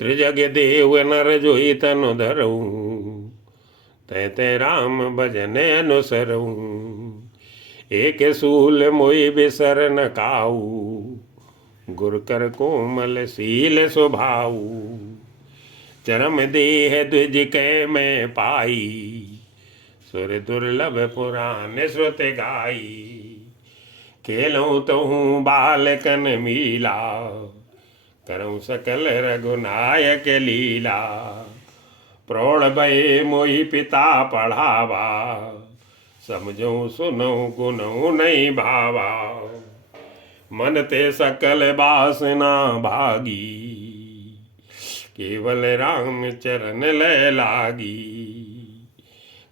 त्रिजग देव नर जोई तनु धरऊं, तै तै राम भजन अनुसरऊं। एक सूल मोई बिसर न काऊ, गुर कर कोमल सील स्वभाऊ। चरम देह द्विज कै मैं पाई, सुर दुर्लभ पुराण श्रुत गाई। खेलूं तहूँ बालकन मीला, करऊं सकल रघुनायक लीला। प्रौढ़ भये मोहि पिता पढ़ावा, समझो सुनो गुनो नहीं भावा। मन ते सकल बासना भागी, केवल राम चरण ले लागी।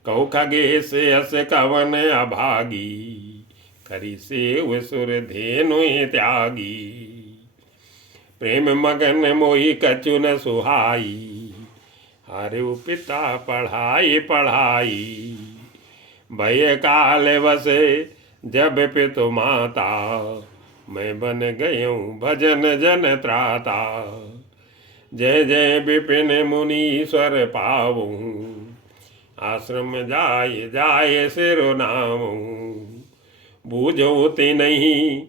कौ खगेश अस कवन अभागी, करी सेव सुर धेनु त्यागी। प्रेम मगन मोहि कछु न सुहाई, हारु पिता पढ़ाई पढ़ाई। भय काल वसे जब पितु माता, मैं बन गयूं भजन जन त्राता। जय जय विपिन मुनीश्वर पावूं, आश्रम जाय जाय सिरुनाऊं। बूझो ते नहीं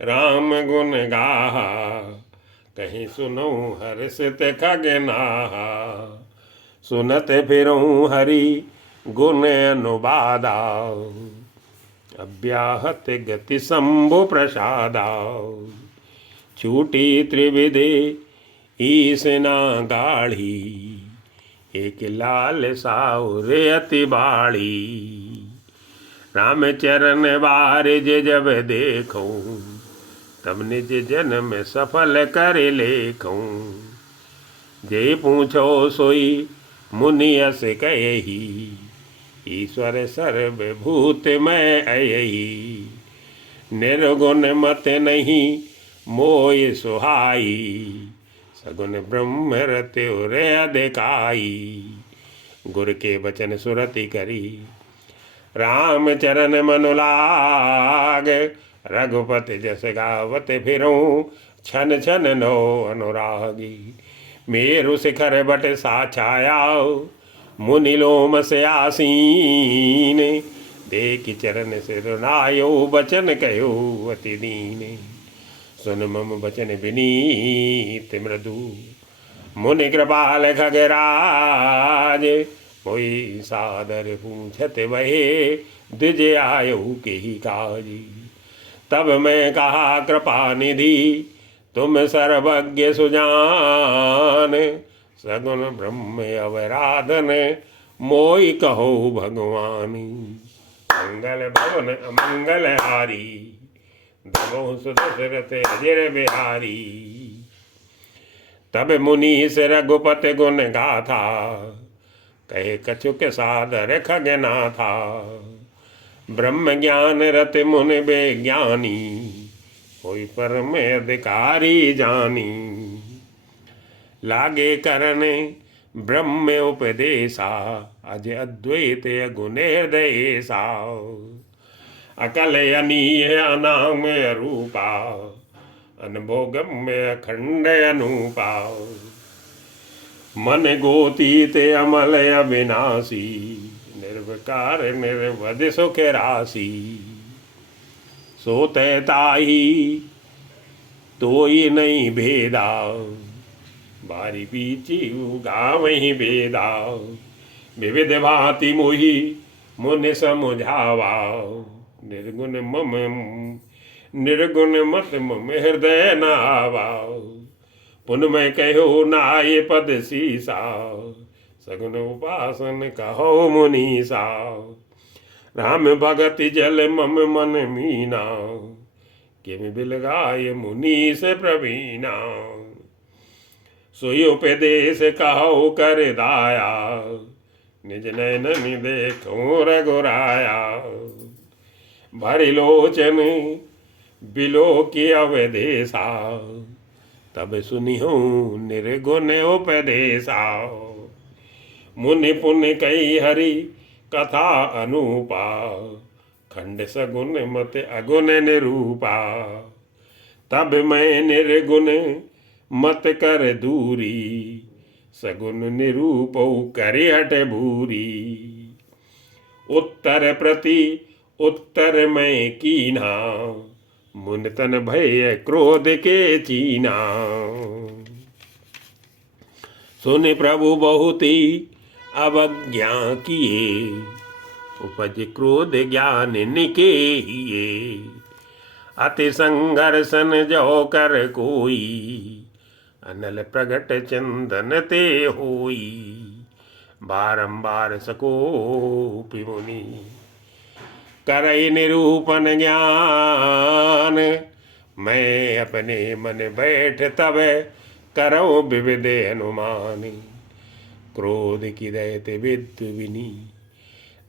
राम गुण गाहा, कहीं सुनो हर्षित खगनाहा। सुनत फिरूं हरि गुण अनुबादा, अव्याहत गति शंभु प्रसादा। छूटी त्रिविधि ईसना गाढ़ी, एक लाल साउर अति बाड़ी। राम चरण बारिज जब देखूं, तब निज जन्म सफल कर लेखूं। जे पूछो सोई मुनियस कही, ईश्वर सर्वभूत मैं अयही। निर्गुण मत नहीं मोय सुहाई, सगुण ब्रह्म रत्यो रे अधिकाई। गुर के वचन सुरति करी, राम चरण मनु लाग। रघुपति जस गावत फिरूं, छन छन no Anuragi. Meru Shikhar but साछाया, मुनि लोम से आसीन। देखि चरण सिरुनायो, बचन कहो अति दीन। सुन मम बचन विनीत मृदु, मुनि कृपाल खगराज। मोहि सादर पूछत वहे, द्विज आयु के ही काजी। तब मैं कहा कृपा निधि, तुम सर्वज्ञ सुजान। सगुण ब्रह्म अवराधन, मोहि कहो भगवानी। मंगल भवन अमंगल हारी, दबो सुदशरथ अजर बिहारी। तब मुनि से रघुपति गुण गाथा, कहे कछुक सादर खगनाथा। ब्रह्म ज्ञान रत मुनि बेज्ञानी, होई परम अधिकारी जानी। लागे करने ब्रह्म उपदेशा, अज अद्वैत गुण हृदयेशा। अकल अनीय अनाम रूपा, अनभोगम में अखंड अनूपा। मन गोतीत अमल अविनाशी, निर्विकार निर्वध सुख राशि। सोते ताही तोई नहीं भेदा, बारी बीची गावही बेदा। विविध भांति मोहि मुनि समुझावा, निर्गुण मम निर्गुण मत मम हृदय न आवा। पुन मैं कहो नाय पद सीसा, सगुन उपासन कहो मुनीसा। राम भगत जल मम मन मीना, किम बिलगाय मुनि से प्रवीणा। सोई उपदेश कहो कर दाया, निज नैन देखो रघुराया। भरि लोचन बिलो की अवदेशा, तब सुनिहो निर्गुण उपदेशा। मुनि पुण्य कई हरि कथा अनुपा, खंड सगुन मत अगुण निरूपा। तब मैं निर्गुण मत कर दूरी, सगुन निरूपौ करे हट भूरी। उत्तर प्रति उत्तर में कीना, मुन तन भय क्रोध के चीना। सुन प्रभु बहुत ही अवज्ञा किए, उपज क्रोध ज्ञान निके हिए। अति संघर्षन जो कर कोई, अनल प्रगट चंदन ते होई। बारंबार सकोपि मुनि, करई निरूपण ज्ञान। मैं अपने मन बैठ तब, करो विविध अनुमान। क्रोध की दैत विद्व विनी,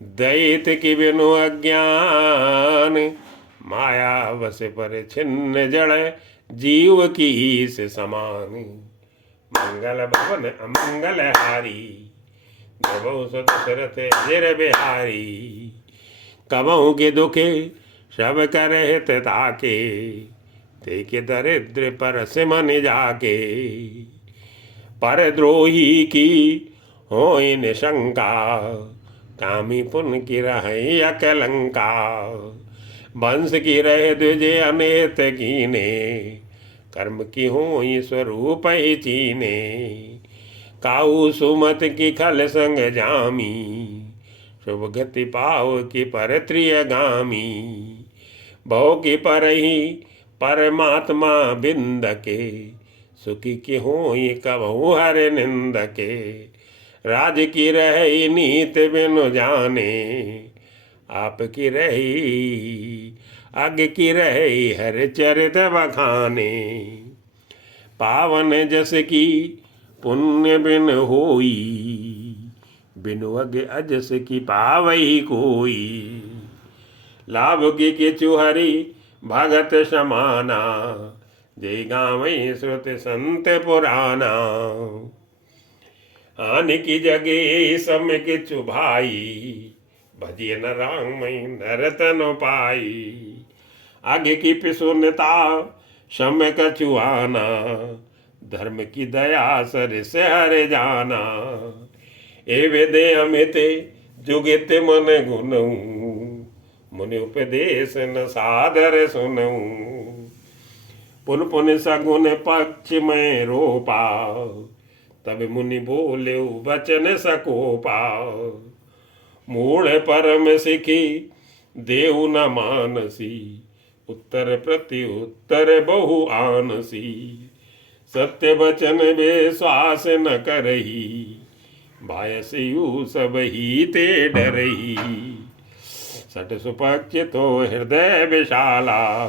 दैत की बिनु अज्ञान। माया वश पर छिन्न जड़, जीव की ईस समान। मंगल भवन अमंगल हारी, जबौ सदशरथ जिर बिहारी। कबहु के दुखे सब कर हित ताके, देखे दरिद्र पर सिमन जाके। पर द्रोही की होई निशंका, कामी पुन की रहे अकलंका। वंश की रहे द्विजय अनेत कीने, कर्म की होई स्वरूप ही चीने। काऊ सुमत की खल संग जामी, शुभ गति पाव की पर त्रियगामी। भव की पर ही परमात्मा बिंद के, सुखी की होई कबहु हर निंद के। राज की रही नीत बिनु जाने, आपकी रही अग की रही हर चरित बखाने। पावन जस की पुण्य बिन होई, बिनु अग अजस की पावई कोई। लाभ की किचु हरि भगत समाना, जय गावई श्रुति संत पुराना। हानि की जगे सम किचु भाई, भजिए न राम नर तन पाई। आगे की पिसुनता शम कछुआना, धर्म की दया सर से हर जाना। ए वेदे अमित जुगित मन गुनऊ, मुनि उपदेश न सादर सुनऊ। पुन पुन सगुन पक्ष में रोपा, तब मुनि बोले वचन सकोपा। मूढ़ परम सिखी देव न मानसी, उत्तर प्रति उत्तर बहु आनसी। सत्य वचन विश्वास न करही, बायस यू सब ही ते डरही। सट सुपक्ष तो हृदय विशाला,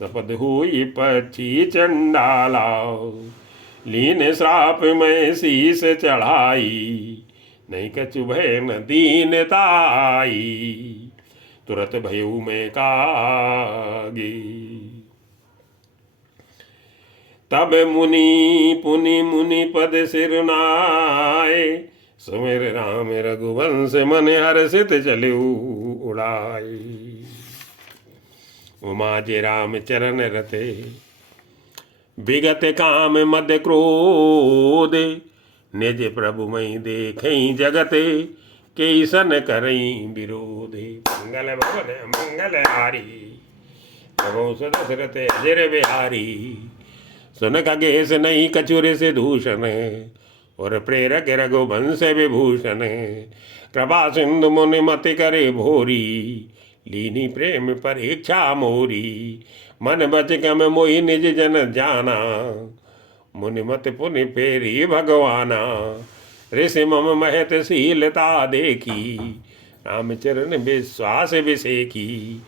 सपद हुई पक्षी चंडाला। लीन श्राप में शीस चढ़ाई, नहीं कछु भय न दीनताई। तुरत भयऊ में कागी, तब मुनि पुनि मुनि पद सिर नाय। सुमिर राम रघुवंश मन हर्षित चलऊ उड़ाई। उमा जे राम चरण रते, विगत काम मद क्रोध। निज प्रभु मई देखई जगते, के सन करई विरोधे। मंगल भवन मंगल हारी, नमो दशरथ अजर बिहारी। सुन खगेश नहीं कछुर से दूषण, और प्रेरक रघुवंश विभूषण। कृपा सिंधु मुनि मति करे भोरी, लीनी प्रेम परीक्षा मोरी। मन बच कम मोहि निज जन जाना, मुनि मत पुनि फेरी भगवाना। ऋषि मम महत शीलता देखी, रामचरण विश्वास विसेखी।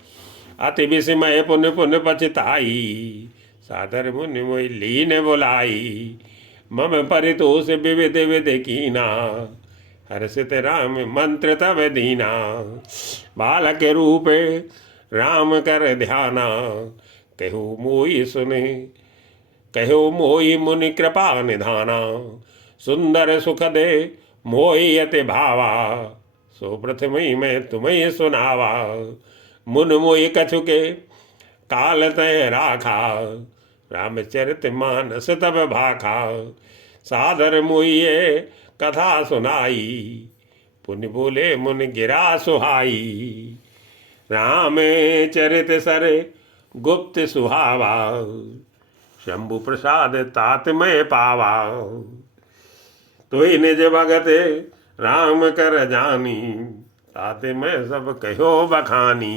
अति विस्मय पुन पुन पछताई, सादर मुनि मोहि लीन बुलाई। मम परितोष विविध विध कीना, हर्षित राम मंत्र तब दीना। बालक रूप राम कर ध्याना, कहो मोहि सुने कहो मोहि मुनि कृपा निधाना। सुंदर सुख दे मोहि अति भावा, सो प्रथमहि मैं तुम्हें सुनावा। मुन मोहि कछु के काल तय राखा, रामचरित मानस तब भाखा, सादर मुइये कथा सुनाई, पुण्य बोले मुन गिरा सुहाई। राम चरित सर गुप्त सुहावा, शंभु प्रसाद तात में पावा। तुई निज भगत राम कर जानी, ताते में सब कहो बखानी।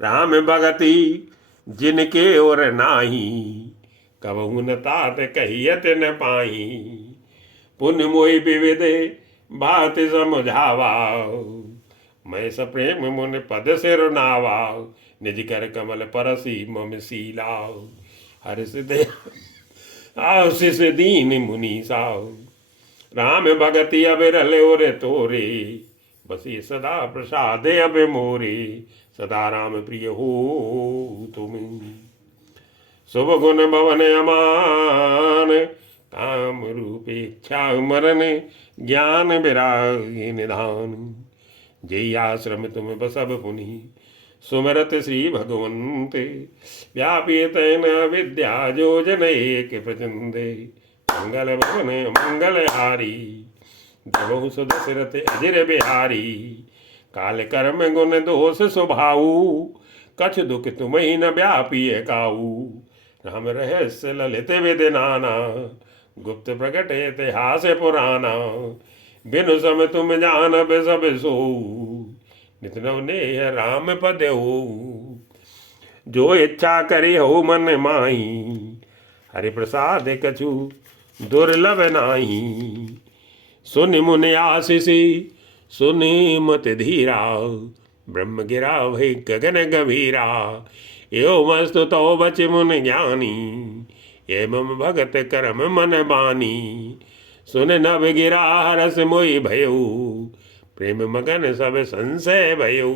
राम भगति जिनके और नाही, कबहु न तात कहियत न पाई। पुण्य मोहि विविध बात समझावा, मैं सप्रेम मुन पद सिर नावा। निज कर कमल परसी मम शीला, हर्ष दया आशीष दीन मुनि साव। राम भगति अबिरल और तोरे, बसी सदा प्रसाद अब मोरे। सदा राम प्रिय हो तुम, शुभ गुण भवन अमान। काम रूप इच्छा मरण, ज्ञान विरागी निधान। जय आश्रम तुम बसब पुनि, सुमरत श्री भगवंते। व्यापी तैन विद्या जोजन एक प्रचंदे। मंगल भवन मंगल हारी, देवहु सुदशरथ अजिर बिहारी। काल कर्म गुण दोष स्वभाऊ, कछ दुख तुम्हि न व्यापी काऊ। राम रहस्य ललित विद नाना, गुप्त प्रकट इतिहास पुराना। बिनु सम तुम जानब सब सोऊ, नित नव नेह राम पद हो। जो इच्छा करी हो मन माही, हरि प्रसाद कछु दुर्लभ नाही। सुनि मुनि आशीषी सुनि मत धीरा, ब्रह्म गिरा भई गगन गंभीरा। यो मस्तु तो बच मुन ज्ञानी, ये मम भगत करम मन बानी। सुन नभ गिरा हरस मोहि भयो, प्रेम मगन सब संशय भयो।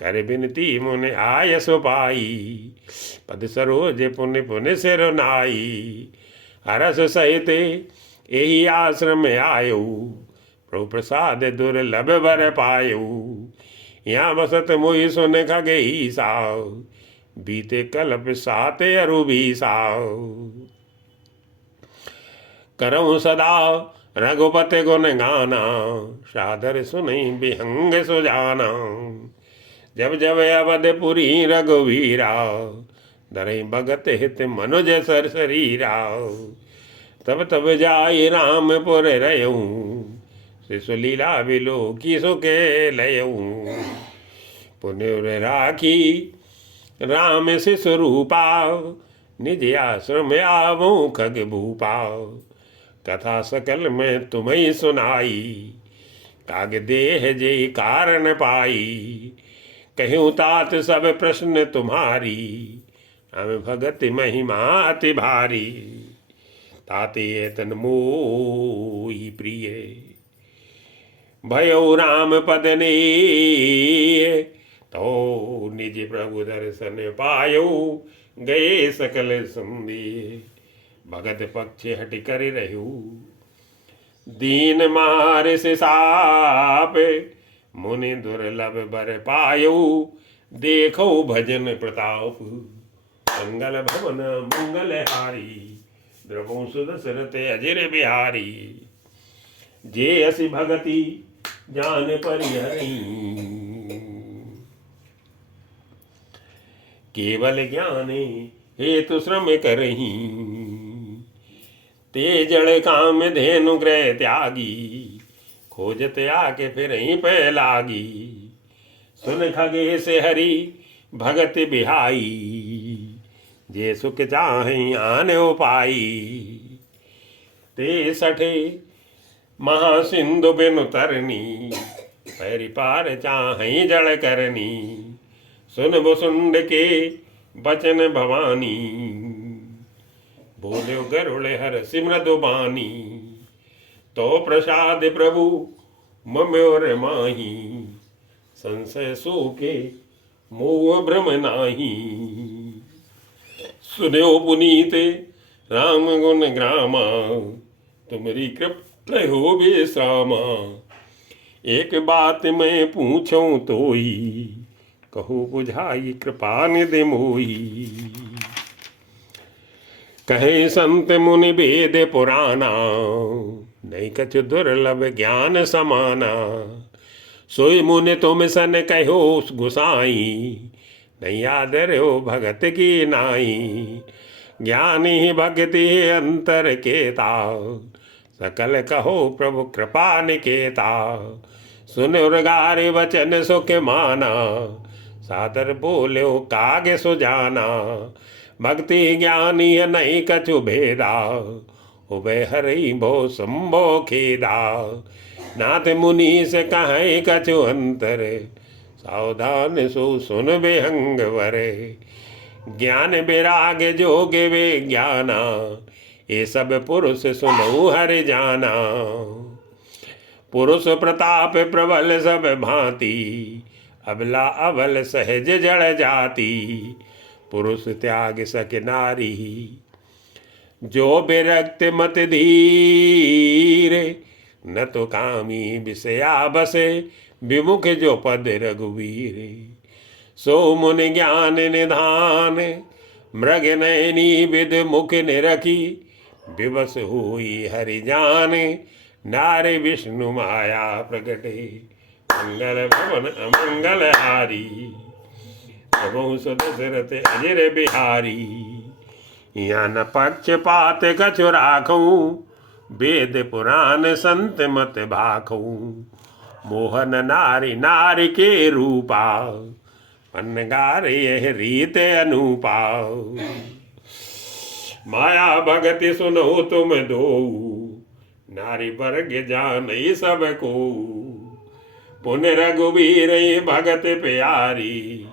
कर बिनती मुन आय सो पाई, पद सरोज पुन पुन सिर नाई। हरस सहित यही आश्रम आयो, प्रभु प्रसाद दुर्लभ बर पायो। यहाँ बसत मोहि सुन खगई साव, बीते कल्प सात अरु भी साव। करऊँ सदा रघुपति गुण गाना, सादर सुनि विहंग सुजाना। जब जब अवधपुरी रघुवीरा, धरई भगत हित मनुज सर शरीरा। तब तब जाई रामपुर रहूं, शिशु लीला बिलो की सुके लयऊं। पुण्य राखी राम शिशु रूपा, निज आश्रम आवूं खग भूपा। कथा सकल में तुम्हें सुनाई, काग देह जे कारण पाई। कहूँ तात सब प्रश्न तुम्हारी, हम भगत महिमा अति भारी। ताते तन मोहि प्रिय, भयो राम पद ने। तो निज प्रभु दर्शन पायो, गए सकल संदेह। भगत पक्ष हट कर रहू, दीन मार से साप। मुनि दुर्लभ बर पायो, देखो भजन प्रताप। मंगल भवन मंगल हारी, द्रवों सुदशरथ अजिर बिहारी। जे असि भगति जान परिहरी, केवल ज्ञाने हेतु श्रम करही। ते जड़ काम धेनु ग्रह त्यागी, खोजत आके फिर ही पे लागी। सुन खगे से हरि भगत बिहाई, जे सुख चाहे आने उपाई। ते सठे महासिंधु बिनु तरनी, पैरि पार चाहे जड़ करनी। सुन बुसुंड के बचन भवानी, बोल्यो गरुड़ हर सिमृदु बानी। तो प्रसाद प्रभु मम्योर माही, संशय सूके मोह भ्रम नाही। सुनो पुनीत राम गुण ग्रामा, तुम्हारी कृपा हो विश्रामा। एक बात मैं पूछूं तोई, कहूँ बुझाई कृपा निधि मोही। कहे संत मुनि वेद पुराना, नहीं कछु दुर्लभ ज्ञान समाना। सोई मुनि तुम सन कहो गुसाई, नहीं आदर हो भगत की नाई। ज्ञानी ही भक्ति अंतर केता, सकल कहो प्रभु कृपा निकेता। सुन उर्गारे वचन सुख माना, सादर बोलो कागे सुजाना। भक्ति ज्ञानी नहीं कछु भेदा, उभय हरि भो संभो खेदा। नाथ मुनि से कहें कछु अंतर, सावधान सो सुन बेहंग वरे। ज्ञान विराग जोग वे ज्ञाना, ये सब पुरुष सुनऊ हरि जाना। पुरुष प्रताप प्रबल सब भांति, अबला अबल सहज जड़ जाति। पुरुष त्याग सक नारी, जो विरक्त मत धीर। न तो कामी विषया बसे, विमुख जो पद रघुवीर। सो मुनि ज्ञान निधान, मृग नयनी विद मुख निरखी। विवश हुई हरि जान, नारे विष्णु माया प्रगटे। मंगल भवन अमंगल हारी, प्रभु सुदशरथ अजर बिहारी। या न पक्षपात कछु राखूं, वेद पुराण संत मत भाखूं। मोहन नारी नारी के रूपा, पन्नगार यह रीत अनूपा। माया भगति सुनो तुम दो, नारी वर्ग जान सब को। पुन रघुवीर भगत प्यारी,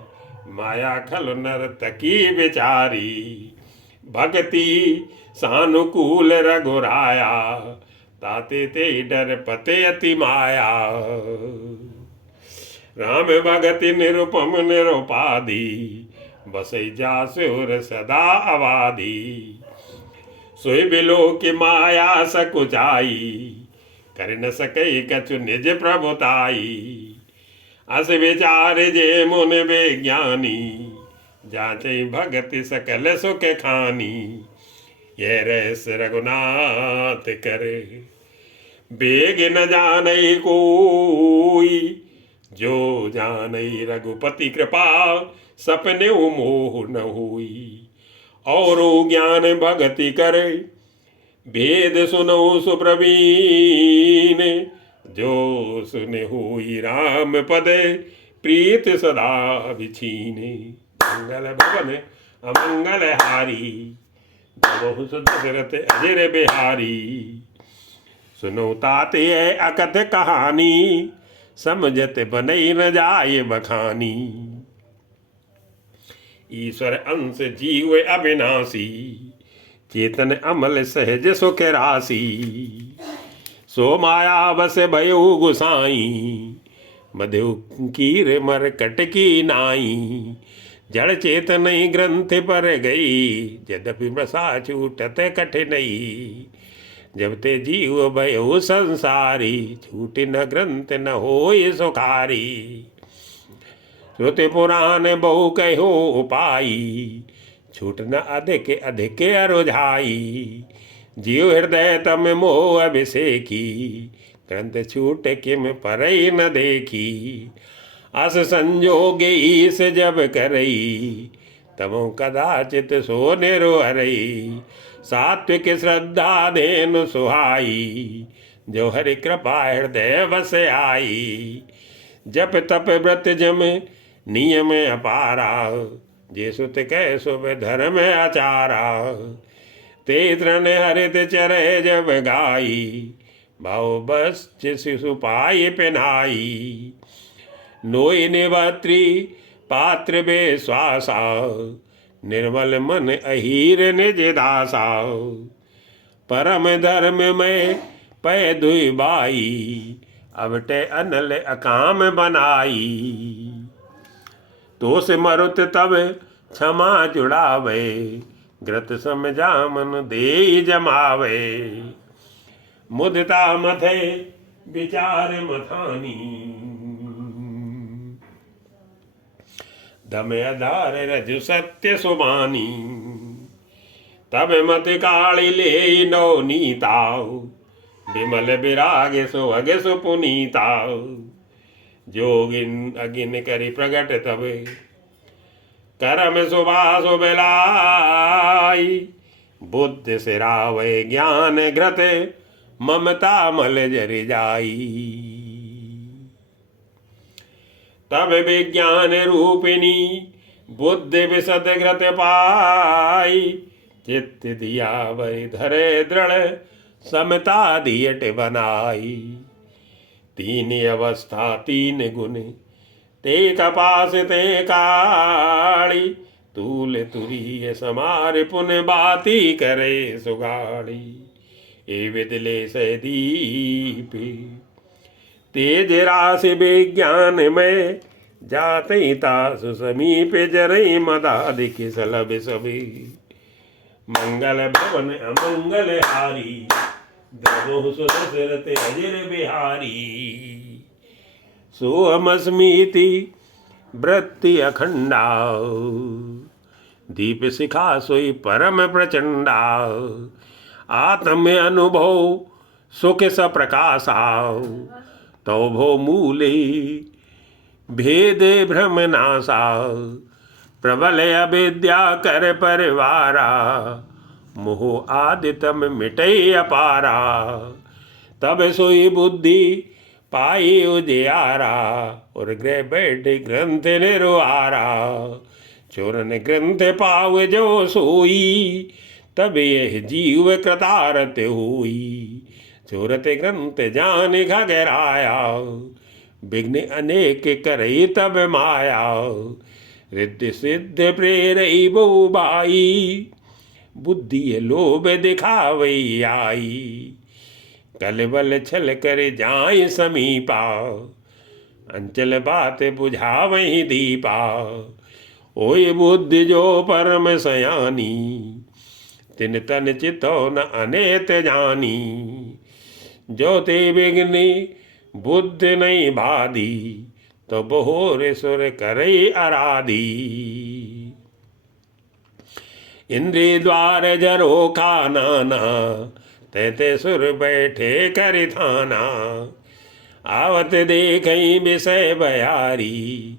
माया खल नर तकी बेचारी। भक्ति सानुकूल रघुराया, ताते ते डर पते अति माया। राम भगति निरुपम निरुपाधि, बसई जासुर सदा आबादी। सोई बिलो की माया सकुचाई, कर न सके कछु निज प्रभुताई। अस विचार जे मुन विज्ञानी, जाचे भगति सकल सुख खानी। ये रस रघुनाथ करे, बेग न जाने कोई। जो जाने रघुपति कृपा, सपने मोह न हुई। और ज्ञान भगति करे, भेद सुनो सुप्रवीण। जो सुने हुई राम पदे, प्रीत सदा विछीने। मंगल भवन अमंगल हारी, बहु सुदशरथ अजर बिहारी। सुनो ताते अकथ कहानी, समझत बनई न जाए बखानी। ईश्वर अंश जीव अविनाशी, चेतन अमल सहज सुख राशि। सो माया बस भयो गुसाई, मधु कीर मरकट की नाई। जड़ चेतन ग्रंथ पर गई, यद्यपि वसा छूटत कठिनई। जब ते जीव भयो संसारी, छूट न ग्रंथ न होय सुखारी। श्रुति पुराण बहु कहो उपाई, छूट न अधिक अधिक अरुझाई। जीव हृदय तम मोह अभिषेकी, ग्रंथ छूट किम परई न देखी। अस संजोग ईस जब करई, तमो कदाचित सो निरुहरई। सात्विक श्रद्धा धेनु सुहाई, जो हरि कृपा हृदय बस आई। जप तप व्रत जम नियम अपारा, जे सुत कह शुभ धर्म आचारा। ते तृण हरित चरे जब गाई, भाव बस शिशु पाई पिनाई। नोई निवत्री पात्र बेश्वासा, निर्मल मन अहीर निज दासा। परम धर्म में पै दुई बाई, अवटे अनल अकाम बनाई। तो से मरुत तब क्षमा जुड़ावे, ग्रत समझामन दे जमावे। मुदता मथे विचार मथानी, दम आधार रजु सत्य सुबानी। तब मत काली ले नो नीताओ, विमल विराग सुभग सुपुनीताओ। जोगिन अगिन करी प्रगट तब, करम सुभाष बेलाई। बुद्धि सिरावै ज्ञान घृत, ममता मल जर जाई। तब विज्ञान रूपिणी, बुद्धि विशद घृत पाई। चित्त दिया वै धरे दृढ़, समता दियट बनाई। तीन अवस्था तीन गुण, ते कपास ते काली। तूल तुरीय समार पुन बाती करे सुगाड़ी। ए विदले से दीप, तेज राशि विज्ञान में। जाते तासु समीप जरई मदादिक सलब सभी। मंगल भवन अमंगल हारी, द्रवो सुदशरथ अजर बिहारी। सोहमस्मीति वृत्ति अखंडा, दीप शिखा सोई परम प्रचंडा। आत्म अनुभव सुख सप्रकाशा, तो भो मूले भेद भ्रम नासा। प्रबल अविद्या कर परिवारा, मोह आदि तम मिटै अपारा। तब सोई बुद्धि पाई उजियारा, और गृह बैठे ग्रंथ निरुआरा। चोरन ग्रंथ पाव जो सोई, तब यह जीव कृतारत हुई। चोरत ग्रंथ जान घगराया, विघ्न अनेक करई तब माया। रिद्धि सिद्ध प्रेरई बहुबाई, बुद्धि लोभ दिखावई आई। कलबल छल कर जाय समीपा, अंचल बात बुझावही दीपा। ओय बुद्धि जो परम सयानी, तिन तन चितो न अनेत जानी। जो ते विघ्नि बुद्धि नहीं बाधी, तो बहोर सुर करई आराधी। इंद्रिय द्वार जरो खाना, तैते सुर बैठे करि थाना। आवत देखई विषय बयारी,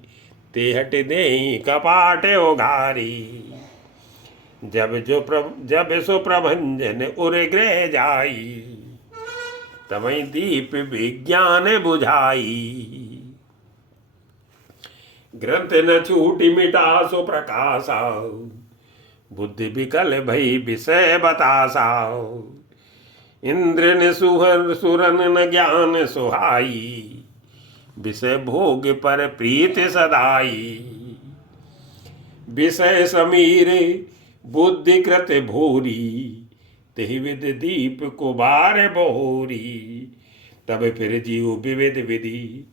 ते हट देई कपाट उघारी। जब सो प्रभंजन उर गृह जाई, तवै दीप विज्ञान बुझाई। ग्रंथ न छूटी मिटा सो प्रकाशा, बुद्धि विकल भई विषय बतासा। इंद्र ने सुरन न ज्ञान सुहाई, विषय भोग पर प्रीत सदाई। विषय समीरे बुद्धि कृत भोरी, तेहि विद दीप कुबार बहोरी। तब फिर जीव विविध विधि,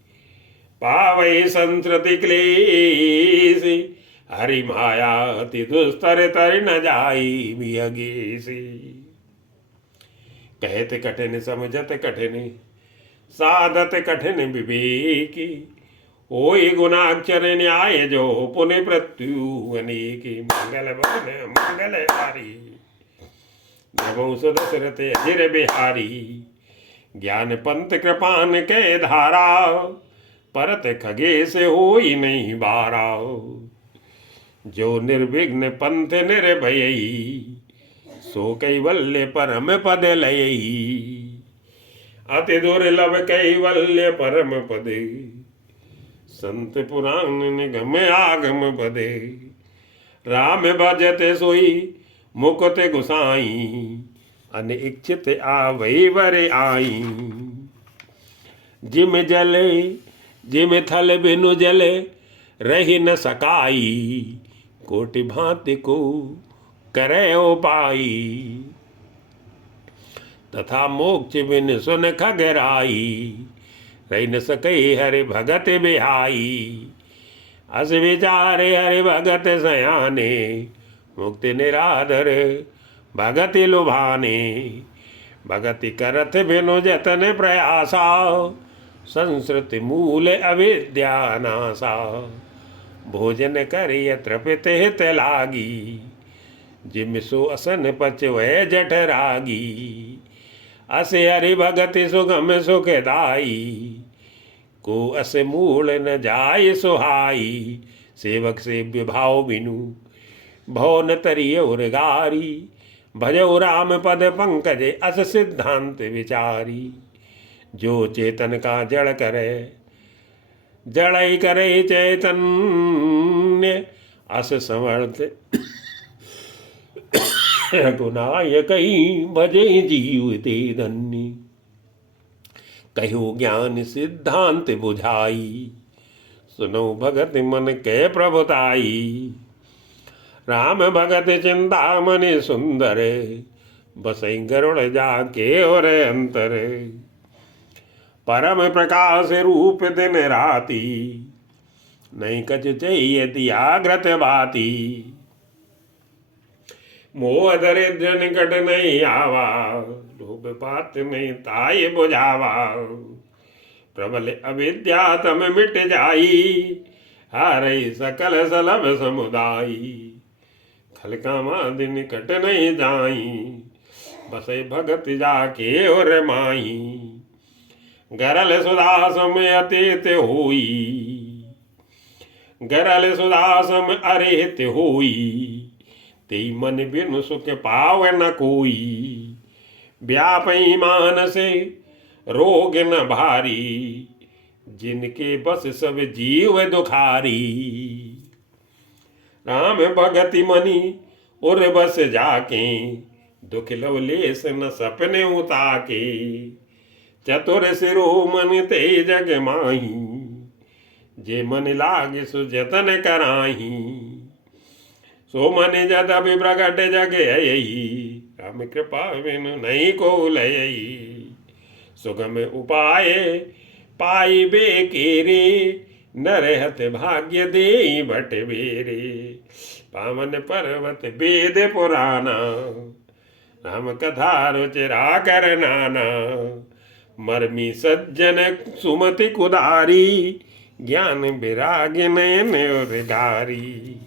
पावै संस्कृति क्लेश। हरि माया अति दुस्तर तर न जाई विहगेसी। कहत कठिन समझत कठिन, साधत कठिन विवेकी। ओई गुणाक्षर न्याय जो पुण्य मृत्यु अनेकी। मंगल भवन मंगल हारी, नभो सुदशरथ अजिर बिहारी। ज्ञान पंथ कृपान के धारा, परत खगे से होई नहीं बारा। जो निर्विघ्न पंथ निर्भयई, सो कैवल्य परम पद लयई। अति दुर्लभ कैवल्य परम पदे, संत पुराण निगम आगम बदे। राम भजते सोई मुकुत गुसाई, अनिच्छित आवै वर आई। जिम जले जिम थल बिनु जले, रही न सकाई। कोटि भांति को करे उपाई, तथा मोक्ष बिन सुन खगराई। रही न सकई हरि भगत बिहाई। अस विचारे हरि भगत सयाने, मुक्ति निराधर भगति लुभाने। भगति करत बिनु जतन प्रयासा, संस्कृति मूल अविद्या नासा। भोजन करिय तृपित हित लागी, जिम सो असन पचवै जठरागी। असे हरि भगत सुगम सुखदाई। को अस मूल न जाय सुहाई। सेवक से विभाव बिनु भव न तरिय उर्गारी। भजो राम पद पंकज अस सिद्धांत विचारी। जो चेतन का जड़ करे जड़ई करे चैतन्य। अस समर्थ गुनायकई भजे जीव ते धन्य। कहो ज्ञान सिद्धांत बुझाई। सुनो भगत मन के प्रभुताई। राम भगत चिंतामणि सुंदर। बसई गरुड़ जाके और अंतर। परम प्रकाश रूप दिन राती। नहीं कछ चाहिए त्याग्रत बाती। मोह दरिद्र निकट नहीं आवा। लोभ बात नहीं ताय बुझावा। प्रबल अविद्या तम मिट जाई। हारई सकल सलभ समुदायी। खलकामाद निकट नहीं जाई। बसे भगत जाके और माई। गरल सुदासम अतीत होई। गरल सुदासम अरिहित होई। ते मन बिनु सुख पाव न कोई। व्यापई मान से रोग न भारी। जिनके बस सब जीव दुखारी। राम भगति मनि उर बस जाके। दुख लवलेस न सपने उताके। चतुर सिरो मन ते जग माही। जे मन लागे सो जतन कराही। सो मन जद अभि प्रगट जग यही। राम कृपा बिनु नहीं को लयई। सुगम उपाय पाई बेकेरे। नरहत भाग्य दे भट बेरे। पावन पर्वत वेद पुराना। राम कथा रुचिरा कर नाना। मर्मी सज्जन सुमति कुदारी। ज्ञान विराग नयन और गारी।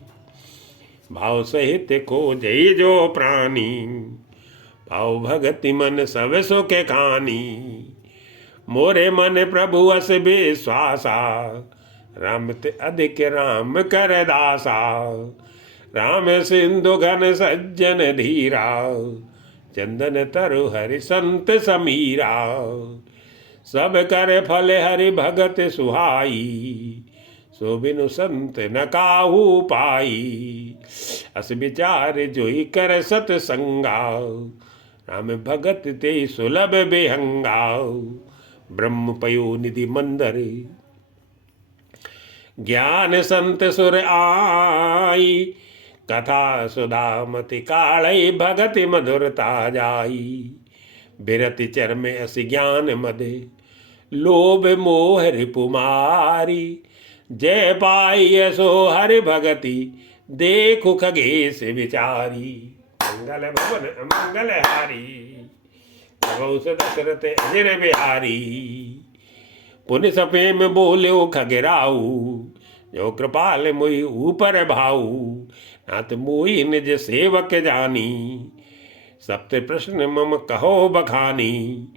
भाव सहित को जय जो प्राणी। भाव भगति मन सब सुख खानी। मोरे मन प्रभु अस विश्वासा। राम ते अधिक राम कर दासा। राम सिंधु घन सज्जन धीरा। चंदन तरु हरि संत समीरा। सब कर फल हरि भगत सुहाई। सो बिनु संत न काहू पाई। अस विचार जोई कर सतसंगा। राम भगत ते सुलभ बेहंगा। ब्रह्म पयो निधि मंदर। ज्ञान संत सुर आई। कथा सुधामति कालई भगति मधुरता जाई। बिरति चरम अस ज्ञान मदे। लोभ मोह रिपुमारी। जय पाई सो हरि भगति। देखु खगेश विचारी। मंगल भवन अमंगल हारी। दशरथ अजर बिहारी। पुन सपे में बोल्यो खगराऊ। जो कृपाल मुई ऊपर भाऊ। नाथ मोई निज सेवक जानी। सप्त प्रश्न मम कहो बखानी।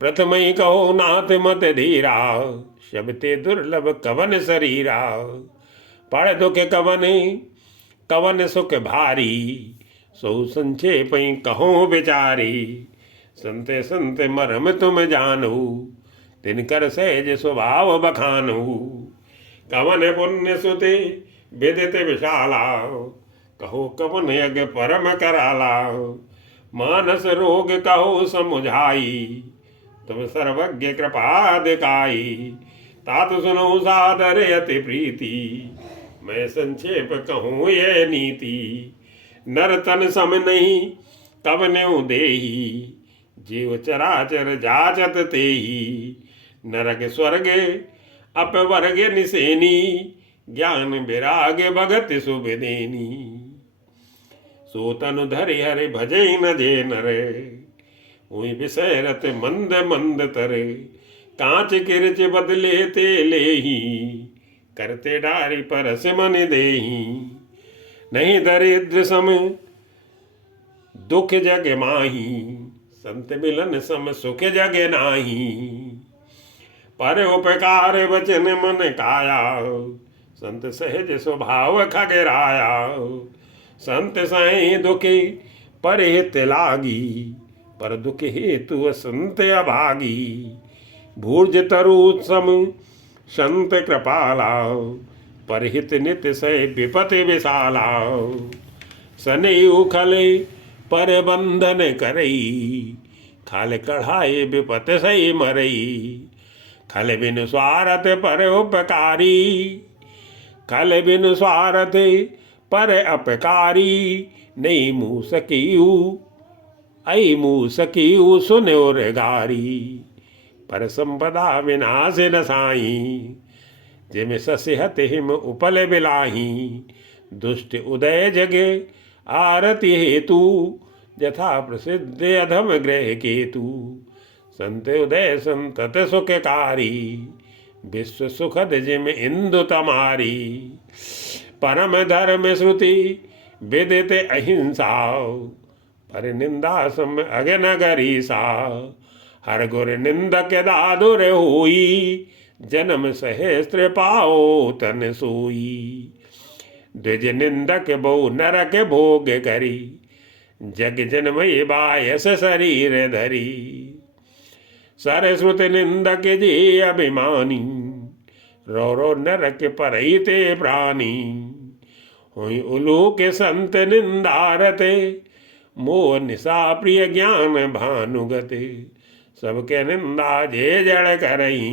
प्रथम ही कहो नाथ मत धीरा। शब्ते दुर्लभ कवन शरीरा। पढ़ दुख कवन कवन सुख भारी। सो संक्षेप कहो विचारी। संते संत मरम तुम जानू। तिनकर सहज स्वभाव बखानू। कवन पुण्य सुते विदित विशाला। कहो कवन यज्ञ परम कराला। मानस रोग कहो समुझाई। तुम सर्वज्ञ कृपा दिखाई। तात सुनो सादर अति प्रीति। मैं संक्षेप कहूँ ये नीति। नर तन सम नहीं कवन्यु देही। जीव चराचर जाचत तेही। नरक स्वर्ग अपवर्ग निसेनी। ज्ञान विराग भगत शुभ देनी। सो तनु धरि हरि भजै न जे नरे। हुई विषय रत मंद मंद तरे। कांच किरच बदले ते लेही। करते डारी परस मन देही। नहीं दरिद्र सम दुख जग माही, संत मिलन सम सुख जग नाही। पर उपकार वचन मन काया, संत सहज स्वभाव खगराया। संत साई दुखी पर हित लागी, पर दुख हेतु संत अभागी। भूर्ज तरु सम संत कृपाला, पर हित नित सह विपति विशाला। सने उखले पर बंधन करई, खाल कढ़ाए विपत सही मरई। खल बिन स्वार्थ पर उपकारी, खल बिन स्वार्थ पर अपकारी। नहीं मुँह सकीऊ आई मुँह सकीऊ सुनो रे गारी। पर संपदा विनाश न साई, जिम ससिहत हिम उपल बिलाही। दुष्ट उदय जगे आरती हेतु, यथा प्रसिद्ध अधम ग्रह केतु। संत उदय संतत सुखकारी, विश्व सुखद जिम इंदु तमारी। परम धर्म श्रुति विदित अहिंसा, पर निंदा सम अगन गरीसा। हर गुर निंदक दादुर होई, जन्म सहस्त्र पाओ तन सोई। द्विज निंदक बहु नरक भोग करी, जग जन्मय बायस शरीर धरी। सरस्वत निंदक जी अभिमानी, रो रो नरक परहिते प्राणी। हुई उलूक संत निंदारते, मोह निशा प्रिय ज्ञान भानुगते। सबके निंदा जे जड़ करही,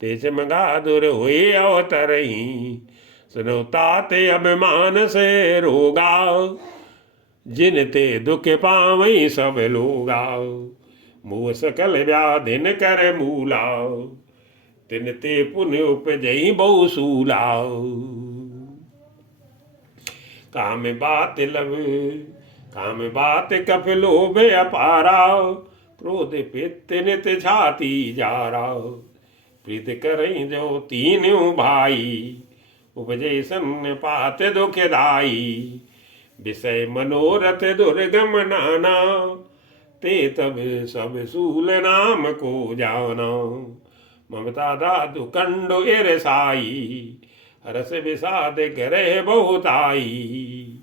ते चमगादुर हुए अवतरही। सुनो ताते अभिमान से रोगा, जिन ते दुख पावई सब लोगा। मुँह सकल व्याधिन कर मूला, तिन ते पुण्य उपजई बहु सूला। काम बात लब काम बात कफ लोभ अपारा, क्रोध पित्त नित छाती जारा। प्रीत करई जो तीनों भाई, उपजय सन पात दुखदाई। विषय मनोरथ दुर्गम नाना, ते तब सब सूल नाम को जाना। ममता दादु कंडो इरसाई, रस विषाद ग्रह बहुताई।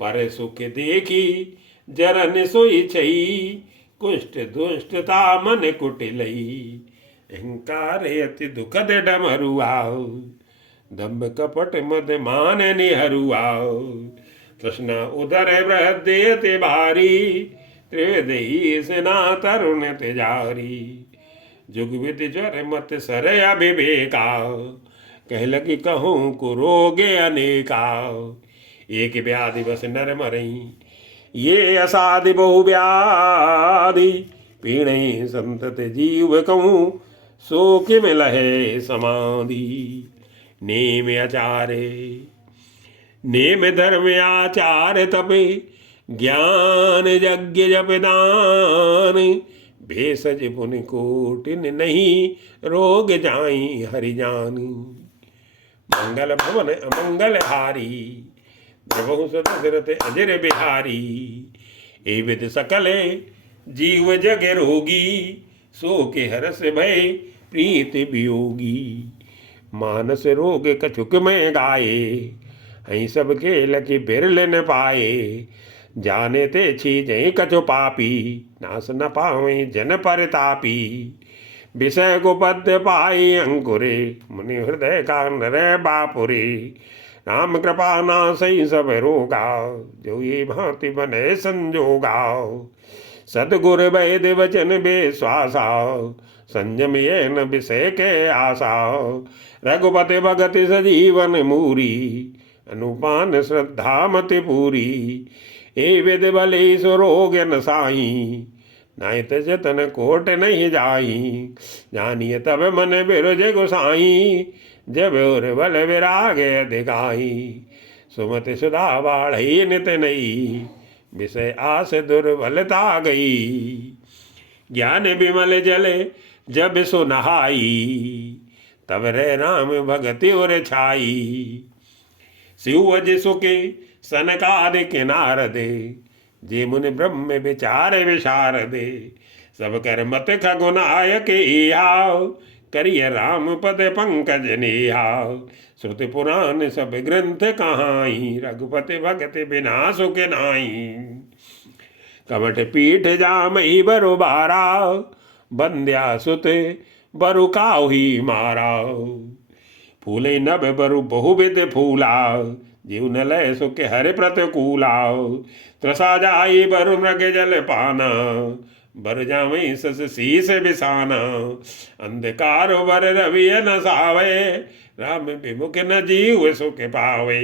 पर सुख देखी जरन सोई छई, कुष्ठ दुष्टता मन कुटिलई। अहंकार अति दुखद डमरुआओ, दम्भ कपट मद मान निहरुआओ। तृष्णा उदर बृहद्यति भारी, त्रिवेदई सेना तरुण तिजारी। जुगवित ज्वर मत सर अभिवेका, कह लगी कहूँ को रोगे अनेका। एक व्याधि बस नर मरई, ये असाधि बहु व्याधि। पीड़ई संतत जीव कहूँ, सो किम लहे समाधि। नेम आचारे नेम धर्म आचार तपे, ज्ञान यज्ञ जप दान। भेषज पुनि कोटिन नहीं, रोग जाई हरि जान। मंगल भवन अमंगल हारी, द्रवहु सदशरथ अजर बिहारी। ए विद सकले जीव जग रोगी, सो के हरस भय प्रीत वियोगी। मानस रोग कछुक में गाये, हई सबके लकी बिरल न पाए। जाने ते छीजई कछु पापी, नास न पावे जन परतापी। विषय गुपद पाई अंकुरे, मुनि हृदय का नर बापुरे। राम कृपा नासई सब रोगा, जो ये भांति बने संजोगा। सदगुर वैद वचन विश्वासा, संयम ये न विषय के आशा। रघुपति भगति सजीवन मूरी, अनुपान श्रद्धा मति पूरी। ए विद भले सुरोग न साई, नाहित जतन कोट नहीं जाई। जानिए तब मन बिरज गोसाई, जब और बल विराग अधिकाई। सुमति सुधा बाढ़ई नित नई, विषय आस दुर्बलता गई। ज्ञान विमल जले जब सो नहाई, तब रे राम भगति और छाई। शिव अज सुके सनकादिक नारदे, जे मुनि ब्रह्म विचार विशार दे, सब कर मत खगुनायक आओ, करिय राम पद पंकज नेहाओ। श्रुति पुराण सब ग्रंथ कहाई, रघुपति भगत बिना सुख नाई। कमठ पीठ जामहि बरु बारा, बंध्या सुत बरु काहू ही मारा। फूले नभ बरु बहुविध फूला, जीव न लय सुख हरि प्रतिकूला। त्रसा जाई बरु मृग जल पाना, बर जामई सस शीस बिसाना। अंधकार वर रवि न सावे, राम विमुख न जीव सुख पावे।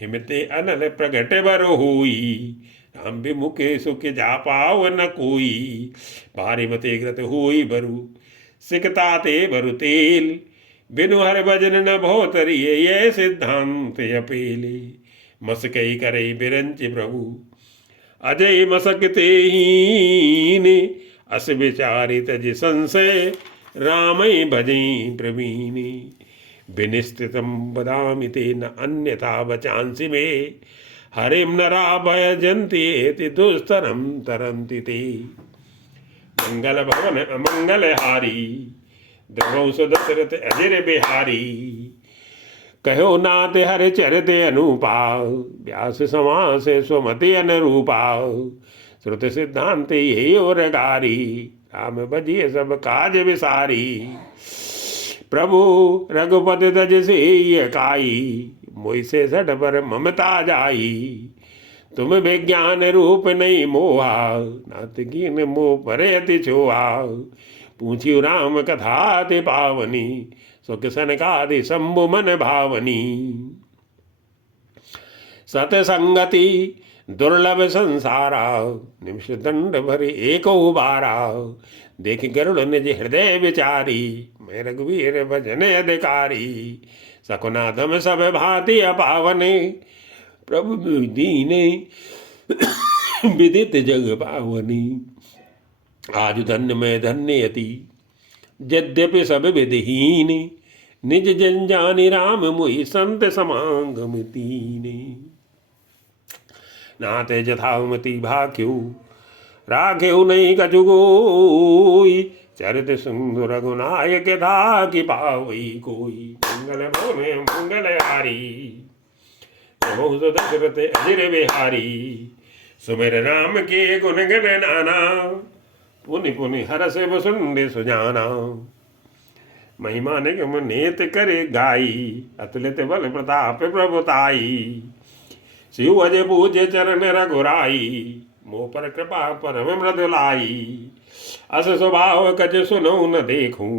हिमते अनल प्रगट बर हुई, राम विमुख सुख जा पाव न कोई। भारी मते ग्रत हुई बरु, सिकता ते बरु तेल। बिनु हर भजन न भोतरिये, ये सिद्धांत अपेले। मसकई करे बिरंच प्रभु, अजय मसकते हीने। अस विचारित जि संशय, रामई भजई प्रवीणे। विनिस्तृतम बदामि ते न अन्यथा वचांसि मे, हरिम नरा भयजन्ति एति दुस्तरम तरन्ति ते। मंगल भवन अमंगल हारी, द्रवौस दशरथ अजिर बिहारी। कहो नाथ हर चरित अनुपा, व्यास समास स्वमति अनुरूपा। श्रुत सिद्धांत ये और गारी, राम भजिय सब काज विसारी। प्रभु रघुपति तज से ये काई, मोहि से सठ पर ममता जाई। तुम विज्ञान रूप नहीं मोहा, नाथ कीन मोह पर अति छोहा। पूछियो राम कथा ते पावनी, सुख सनकादि शंभु मन भावनी। सतसंगति दुर्लभ संसारा, निमिष दंड भरि एको बारा। देख गरुड़ निज हृदय विचारी, मैं रघुवीर भजन अधिकारी। सकुनाथम सब भांति अपावने, प्रभु दीने विदित जग पावनी। आज धन्य में धन्य अति, यद्यपि सब विधिहीन। निज जन जानि राम मुहि, संत समागम दीने। नाथ जथामति भाख्यु, राखेउ नहीं कछु कोई। चरित सिंधु रघुनायक था, कि पावई कोई। मंगल भवन मंगल हारी, दशरथ अजिर बिहारी। सुमिर राम के गुण गण नाना, पुनि पुनि हरस वसुंदे सुजाना। महिमा निगम नेत करे गाई, अतुलित बल प्रताप प्रभुताई। शिव अजय पूज्य चरण रघुराई, मोह पर कृपा परम मृदुलाई। अस स्वभाव कज सुनऊ न देखूं,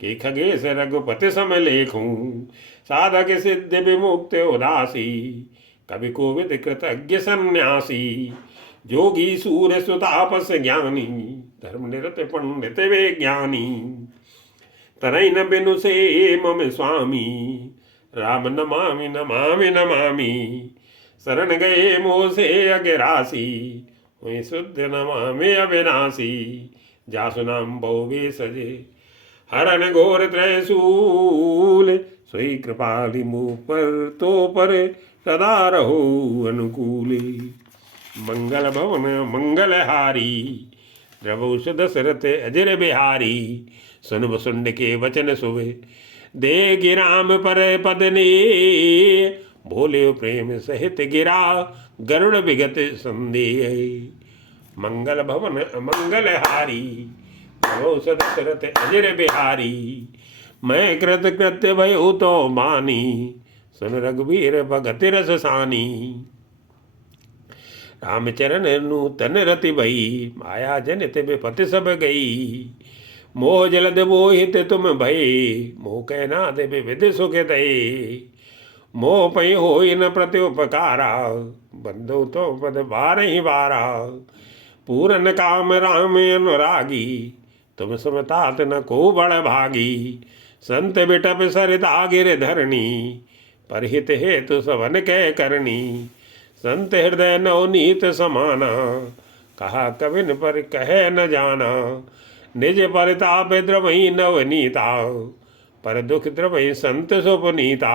कि खगेश रघुपति सम लेखूं। साधक सिद्ध विमुक्त उदासी, कवि कोविद कृतज्ञ सन्यासी। जोगी सूर्य सुतापस ज्ञानी, धर्म निरत पंडित विज्ञानी। तरई न बिनु से मम स्वामी, राम नमामि नमामि नमामि। शरण गए मोह से अगिरासी, हुई शुद्ध नमामि अविनाशी। जासु नाम बहुवे सजे, हरन घोर त्रयशूल। सोई कृपाली मुँह पर तो पर, सदा रहो अनुकूले। मंगल भवन मंगल हारी, द्रवौष दशरथ अजिर बिहारी। सुन वसुंड के वचन सुवे, देगी राम पर पद ने। भोले प्रेम सहित गिरा, गरुड़ विगत संदेह। मंगल भवन मंगल हारी, द्रवौष दशरथ अजिर बिहारी। मैं कृत कृत्य भयो तो मानी, सुन रघुवीर भगत रस सानी। रामचरण नूतन रति भई, माया जनित विपति सब गई। मोह जलद मोहित तुम भये, मोह कहनाथ विविध सुख दये। मोह पै होई न प्रत्युपकारा, बंधु तो पद बार ही बारा। पूरन काम राम अनुरागी, तुम समतात न को बड़ भागी। संत बिटप सरिता गिर धरणी, परहित हेतु सवन कह करनी। संत हृदय नवनीत समाना, कहा कविन पर कह न जाना। निज परिताप द्रवही नवनीता, पर दुख द्रवही संत सुपनीता।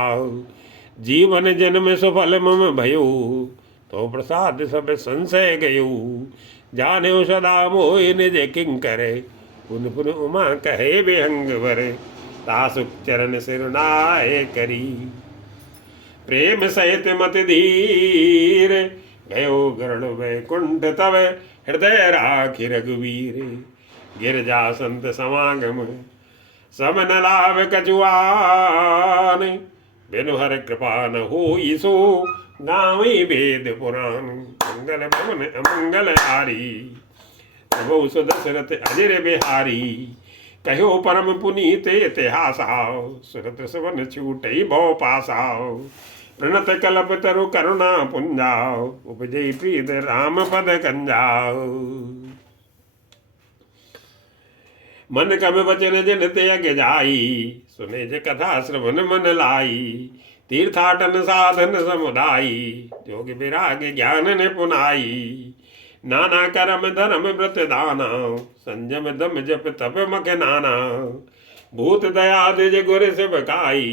जीवन जन्म सुफल मम भयो, तो प्रसाद सब संशय गयो, जाने सदा मोहि निज किंकर, पुन पुन उमा कहे बेहंग वर, तासुक चरण सिरनाए करी। प्रेम सहित मत धीर, गयो गरुड़ वैकुंठ तव, हृदय राखि रघुवीर। गिरजा संत समागम, समन लाभ कछुआन, बिनु हर कृपा न होई सो, गावई वेद पुराण। मंगल भवन अमंगल हारी, प्रभु सुदशरथ अजर बिहारी। कहो परम पुनीत इतिहासाओ, सुरत सुवन छूटई भव पासाओ। प्रणत कल्प तरु करुणा पुंजाओ, उपजई प्रीत राम पद कंजाओ। मन कम वचन जिन त्याग जाई, सुने ज कथा श्रवण मन लाई। तीर्थाटन साधन समुदायी, जोग विराग ज्ञान निपुनाई। नाना कर्म धर्म व्रत दाना, संयम दम जप तप मख नाना। भूत दया द्विज गुर सेवकाई,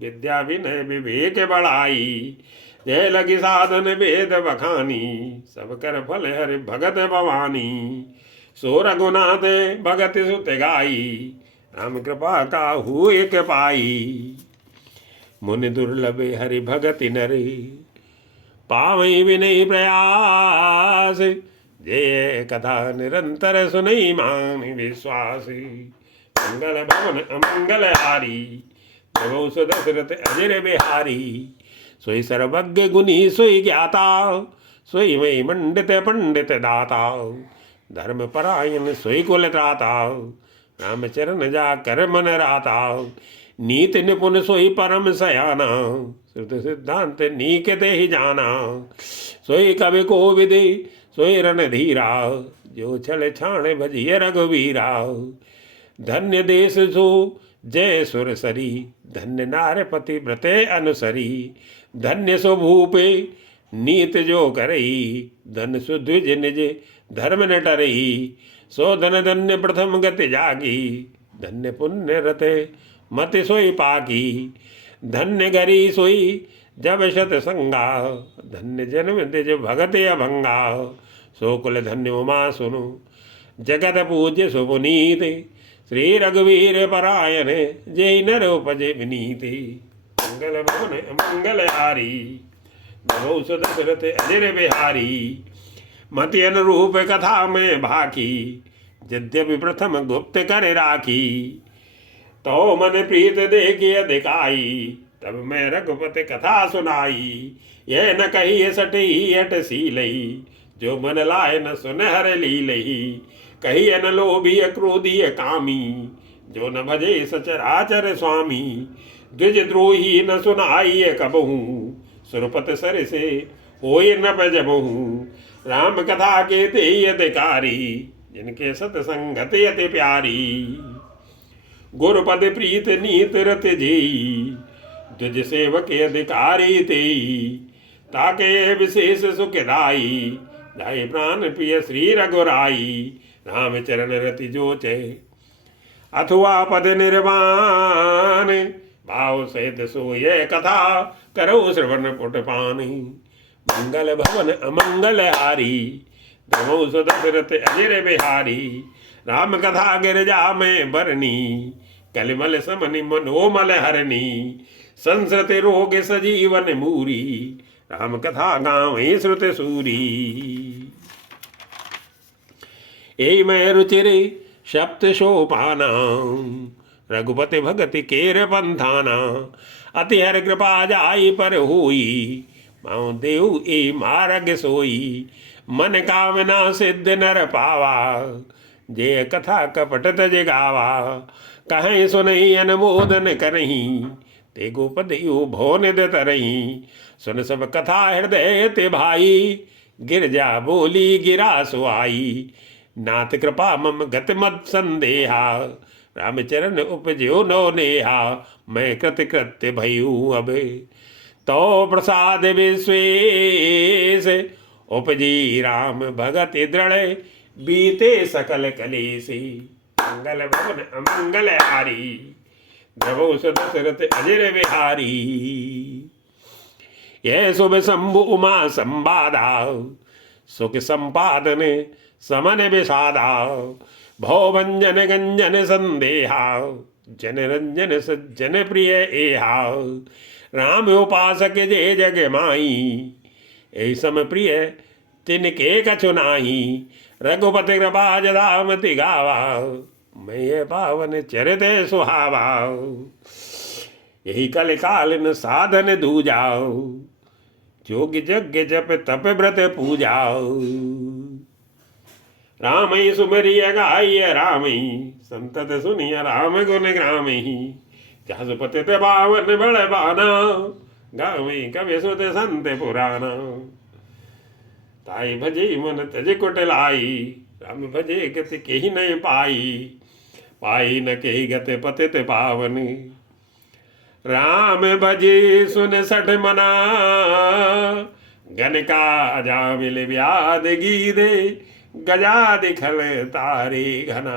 विद्या विनय विवेक बढ़ाई। जय लगी साधन वेद बखानी, सब कर फल हरि भगत भवानी। सो रघुनाथ भगत सुत गाई, राम कृपा काहू एक पाई। मुनि दुर्लभ हरि भगति नरे, पावई विनय प्रयास। जय कथा निरंतर सुनई मान विश्वासी। मंगल भवन अमंगल हारी, प्रभु सुदशरथ अजर बिहारी। सोई सर्वज्ञ गुणी सोई ज्ञाता, सोई मई मंडित पंडित दाता। धर्म परायण सोई कुल त्राता, राम चरण जा कर मन राता। नीत निपुण सोई परम सयाना, श्रुत सिद्धांत नीक ते ही जाना। सोई कवि कोविद सोई रणधीरा, जो छल छाण भजिय रघुवीरा। धन्य देश सो जय सुरसरी, धन्य नारपति व्रते अनुसरी। धन्य सो भूपे नीत जो करई, धन सुद्विज निज धर्म न टरई। सो धन धन्य प्रथम गति जागी, धन्य पुण्य रते मति सोई पाकी। धन्य गरी सोई जब शत संगा, धन्य जन्म दिज भगत अभंगा। सो कुल धन्य उमा सुनु, जगत पूज्य सुपुनीत। श्री रघुवीर परायण, जय नर उपजे विनीति। मंगल भवन मंगल हारी, प्रभु सुदशरथ अजर बिहारी। मति अनुरूप कथा में भाकी, यद्यपि प्रथम गुप्त कर राखी। तो मन प्रीत देखी अधिकाई, तब मैं रघुपति कथा सुनाई। यह न कही सटी हट सीलई, जो मन लाए न सुन हर लीलई। कही न लोभी क्रोधी कामी, जो न भजे सचराचर स्वामी। द्विज द्रोही न सुनाई कबहू, सुरपत सर से होय न बजबहू। राम कथा के ते अधिकारी, जिनके सतसंगत अति प्यारी। गुरुपद प्रीत नीत रत जेई, द्विज सेवक अधिकारी तेई। ताके विशेष सुखदाई, जाय प्राण प्रिय श्री रघुराई। राम चरण रति जोचे, अथवा पद निर्वाण। भाव सहित सोये कथा, करो श्रवण पुटपान। मंगल भवन अमंगल हारी, प्रभु सुदशरथ अजर बिहारी। राम कथा गिरजा में बरनी, कलिमल समनि मनोमल हरनी। संसृत रोग सजीवन मूरी, राम कथा गाँव श्रुत सूरी। ए मैं रुचिरे सप्त सोपाना, रघुपति भगति केर पंथाना। अति हर कृपा जाई पर हुई, माँ देव ए मार्ग सोई। मन कामना सिद्ध नर पावा, जे कथा कपट तज गावा। कहीं सुनई अनुमोदन करही, ते गोपद यु भोन तरही। सुन सब कथा हृदय ते भाई, गिरजा बोली गिरा सुहाई। नाथ कृपा मम गत मत संदेहा, रामचरण उपजो नो नेहा। मैं कृत कृत्य भयू अब, तो प्रसाद विश्वेश। उपजी राम भगत दृढ़, बीते सकल कलेसी। मंगल भवन अमंगल हारी, प्रभु सुदशरथ अजर बिहारी। यह शुभ शंभु उमा संवादा सुख संपादन समन विषादा भवभंजन गंजन संदेहा जन रंजन सज्जन प्रिय एहा राम उपासक जय जग माई ऐ सम प्रिय तिनके कछु नाही रघुपति कृपा जदामति गावा मैं पावन चरित सुहावा यही कल काल न साधन दूजाओ जोग यज्ञ जप तप व्रत पूजाओ राम सुमरिय गाय राम संतत सुनिय राम गुण ग्राम जसपति पावन बड़ बाना गावे कवि सुत संत पुराना ताई भजे मन तज कुटलाई राम भजे गति कही नहीं पाई न कही गति पतित पावन राम भजे सुन सठ मना गन का जामिल व्याध गीदे गजा दिखल तारे घना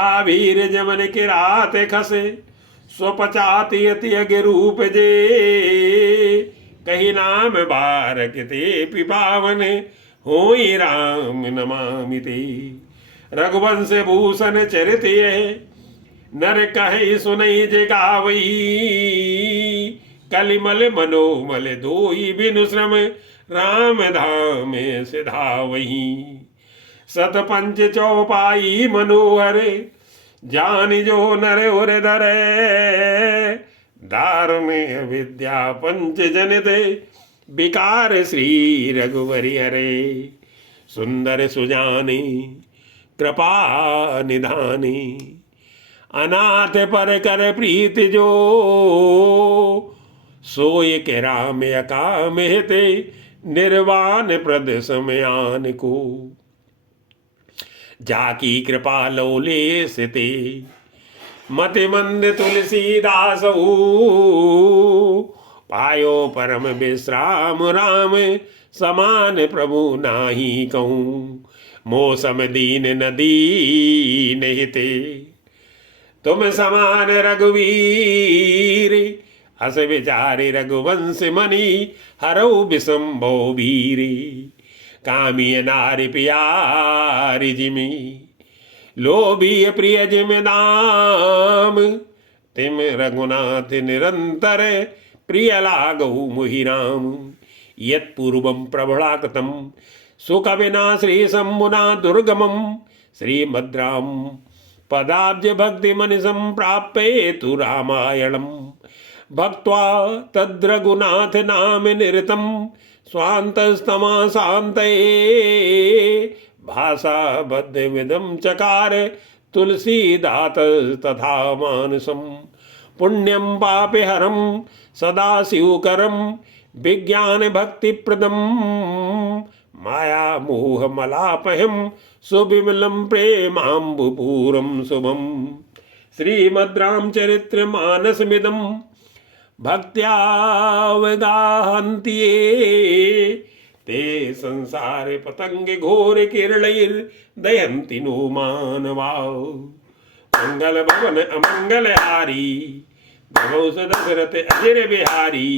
आभीर जमन के रात खसे स्वपचाति अति अगे रूप जे कही नाम बारक ते पिपावन होई राम नमामि ते रघुवंश भूषण चरित नर कहे सुनई जे गावई कलिमल मनोमल दोई बिनु श्रम राम धाम सिधावही सत पंच चौपाई मनोहर जान जो नर उर धरे दारुण विद्या पंच जनित विकार श्री रघुवरि हरे सुंदर सुजानी कृपा निधानी अनाथ पर कर प्रीत जो सोय के राम अकाम हेते निर्वाण प्रद समयान को जाकी कृपा लोले सिते मति मंद तुलसीदास पायो परम विश्राम राम समान प्रभु नाही कहूँ मौसम दीन नदी निहिते तुम समान रघुवीर हस विचारे रघुवंश मणि हरऊ विषम्भो वीरे कामी नारी प्यारी जिमी लोभी प्रिय जिम दाम तिम रघुनाथ निरंतर प्रिय लागौ मुहि राम यत्पूर्वं प्रभलाकृतं सुकविना श्री शंभुना दुर्गमं श्रीमद्राम पदाब्ज भक्ति मनिषं प्राप्येतु रामायणं भक्त्वा तद्रघुनाथ नाम निरतं स्वान्तस्तमा शान्तये भाषा बद्ध विदम चकार तुलसीदात तथा मानसम पुण्यम पापे हरम सदा शिवकरम विज्ञान भक्ति प्रदम माया मोह मलापहम सुविमलम प्रेमाम्बुपूरम शुभम श्रीमद्रामचरित्र मानसमिदम भक्त्यावगाहन्ति ते संसार पतंग घोर किरणैर दयन्ति नो मानवाः मंगल भवन अमंगल हारी भगवत दशरथ अजर बिहारी।